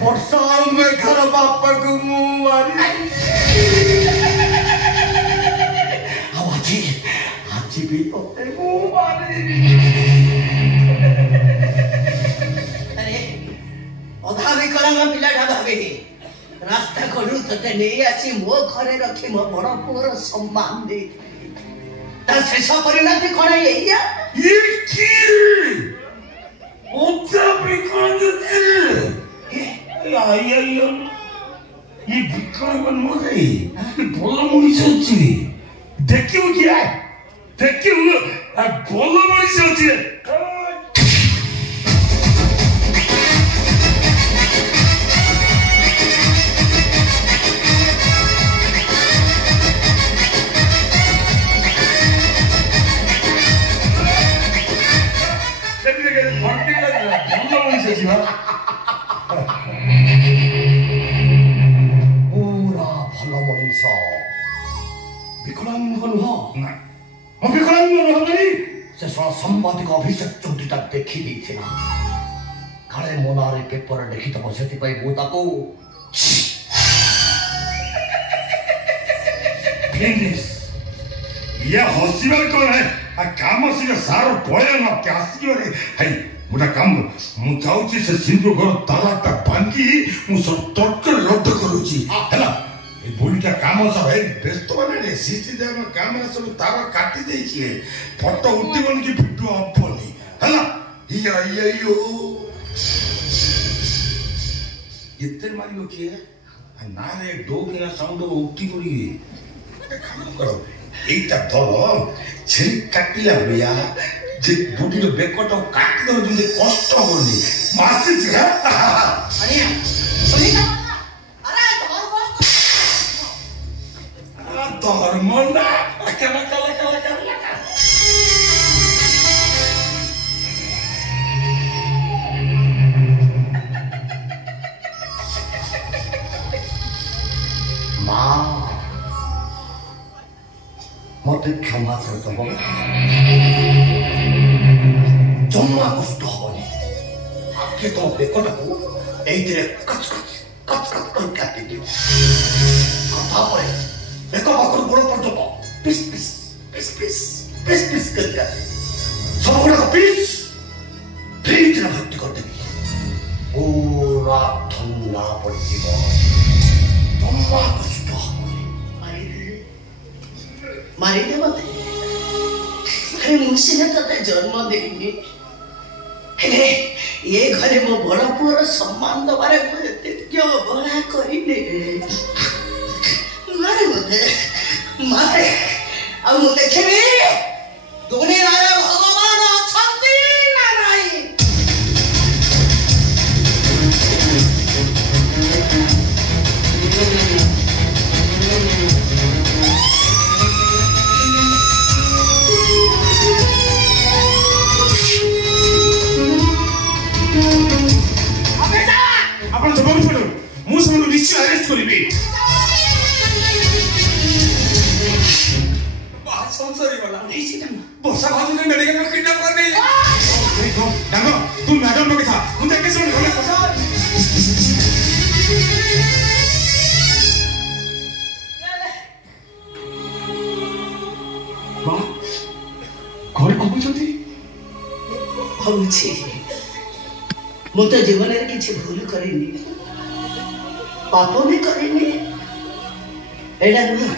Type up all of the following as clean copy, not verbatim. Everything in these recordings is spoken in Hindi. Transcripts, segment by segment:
वर्षा में घर बाप को मुंह मारी आज भी तो मुंह मारी अरे अधा विकलांग पिलाटा भावे रास्ता करू तते नहीं आसी मो घरे रखी मो बड़ पुअर सम्मान दे ता शेष परिणति कोन एया ये की ओता विकलांग ये विकलांग मरे बोल मनीष अछि देखियो क्या देखियो बोल मनीष अछि पूरा भल मनीष विकलांग नुह विकलांग नुह से सांबादिक अभिषेक चोटीटा देखी काले मो ना पेपर लिखिथब से ये हसीबार कौन है काम से सार बयान है मुझे काम मु जाऊची से सिंधु घर तालाटा भांगी मु सब तर्क रद्द करूची हैला ए बुढ़ीटा काम सब है व्यस्त माने सीसी देव काम सब तार काटी देछि फोटो उठिबन की वीडियो अपनी हैला यो इतने मारियो की ना रे दो बिना साउंड उठी पड़ी काम करो एटा धरो छेली काटिया भैया जे बुढ़ी रो बेकटो काट दो जे कष्ट होनी मासी छरा अरे सुनिता अरे धर्म ना कला मां मते क्षमा कर दो जम्मा कष्ट होनी आपके तो बेकोटा को एइते कच कच कर काटी दियो कथा परे बेको बकर गोड़ पड़तो पिस कर काटे सब गोड़ को पिस ना भक्ति कर देबी पूरा ठंडा पड़ जीव जम्मा कष्ट होनी मारी दे मते अरे मुझसे तते जन्म देनी ये घरे मो बड़ पुअर सम्मान दबारे क्यों बड़ा करिने मारे अब मु देखबी दुनिया रे भगवान अछंती ना नाही आपण जबाब छोड़ मु सब निश्चय अरेस्ट करिबी बात संसारी वाला नहीं सीधा बोसा भाजू ने मेडिकल में किडनैप कर नहीं देखो डांगो तू मैडम लोग था मुझे कैसे बोले बोसा वाह कोई कबू जदी होछि मु तो जीवन में किसी भूल करिनी पाप भी करिनी एडा नुह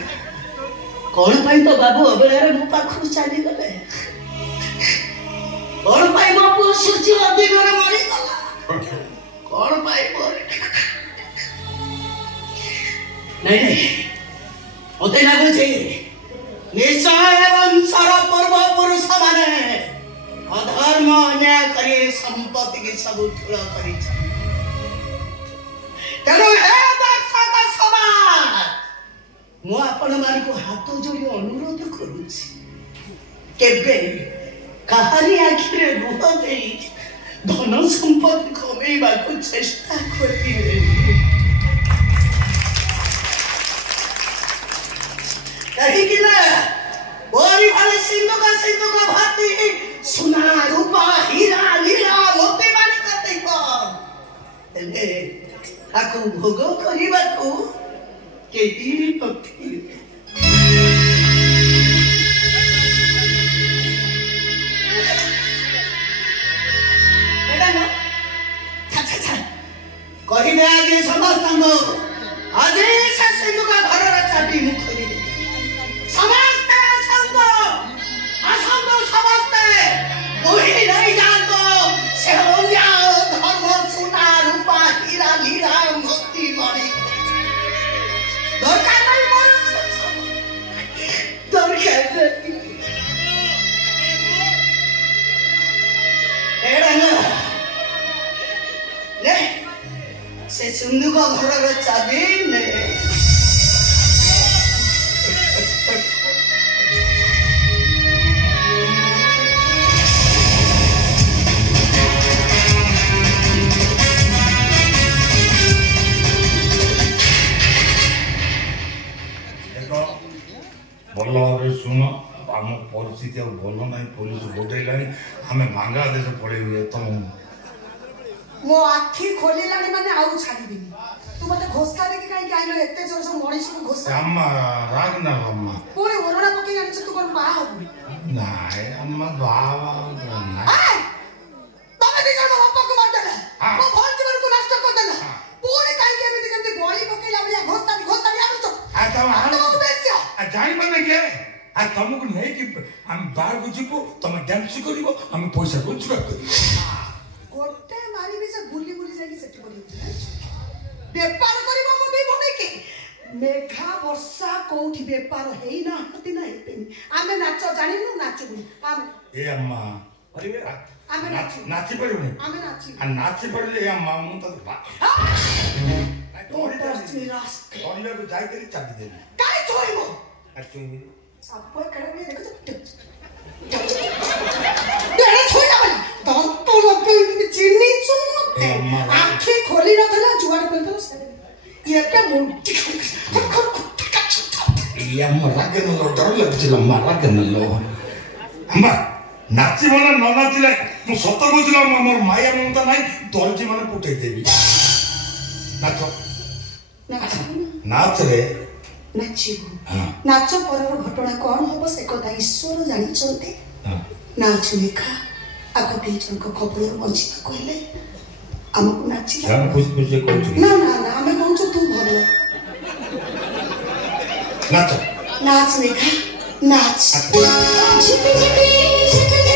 कौन पाई तो बाबू अबेलारे मो पाखु चली गले कौन पाई मो पु सूची अधिकार मरी गला कौन पाई मोर नहीं ओते लागो छै निश्चय वंशर पूर्व पुरुष माने अधर्म अन्याय करे संपत्ति की सब ठुला करी तेरो हे दर्शक समाज मु आपण मान को हाथ जोड़ी अनुरोध करूछी केबे कहानी आखिरे रुह दे धन संपत्ति कमेबा को चेष्टा करिवे कहीं कि ना बोरी वाले सिंधु का भाती सुना रूपा हीरा लीला मोती मानी करते हो ତାକୁ ଭୋଗ କରିବାକୁ କେହି ନଥିବେ। କହିବେ ଆଜି ସମସ୍ତଙ୍କୁ ଆଜି ସେ ସିନ୍ଧୁକ ଘରର ଚାବି ମୁଁ ଖୋଲିଦେବି। ସମସ୍ତେ ଆସନ୍ତୁ ଆସନ୍ତୁ ସମସ୍ତେ ବୋହି ନେଇ ଯାଆନ୍ତୁ ସେ ଅନ୍ୟ ଧର୍ମ ସୁନା ରୂପା ହୀରା ଲୀଳା ମୋତି ମଣି ଦରକାର ନାହିଁ ମୋର ଦରକାର से सिंधु का घर चाबी ने देखो भल भाव शुण आम परिस्थिति भल ना पुलिस गोटेला आम बांग्लादेश पड़े तुम मो आखि खोलिलानी माने आउ छाड़ीबिनी तू मते घोषा रे कि काई आइलो एते जोर से मणिस को घोषा अम्मा राग ना अम्मा पूरे ओरडा पके जानि तू कोन बा हो नाय अम्मा बाबा ना तमे दे जण बापा को मार देला मो फोन जीवन को नष्ट कर देला पूरे काई के एमिति केमति बळी पकेला बलिया घोषा आनु तो आ तम तो बेसियो आ जानि माने के आ तुमको नहीं कि हम बाहर को जीवो तुम डांस करिवो हम पैसा को जुगाड़ करिवो गोटे मारी भी से बुली बुली जाई सेठी करी व्यापार करिवो मो भी बने के मेघा वर्षा कोठी व्यापार हेई ना हती ना हेपेनी आमे नाच जानिनु नाचबु आमे ए अम्मा आमे नाची नाची पड़िवनी आमे नाची आ नाची पड़ले ए अम्मा मु तो तोरी रास तोरी को जाई करी चाबी देबी काई छोइबो अच्छा सब करे में देखो तेरे छोइला बला तम तो लगे चिन्नी चुम आंखें खोली न थला जुआड़ कर दो ये पे मुंडी ये अम्मा रागे न डर लगছিল अम्मा रागे न लो अम्मा नाची वाला न नाचिले मु सत बुझला मोर माया ममता नाही दर्जी माने पुटै देबी नाचो नाच रे नाचिबो नाच परर घटना कोन होबो से कथा ईश्वर जानि चोते नाच लेखा आको दी जन को खबर मंची कहले हमको नाची जान कुछ कहू ना ना ना हमें कहू तू भलो नाच नाच लेखा नाच झिपी झिपी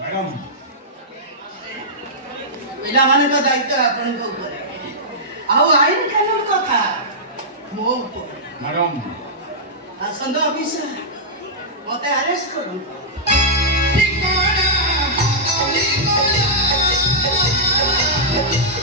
मैडम पिला माने का दायित्व आपण को करे आउ आईन कानून कथा मो मैडम आसंद ऑफिसर मते अरेस्ट करू Nicola,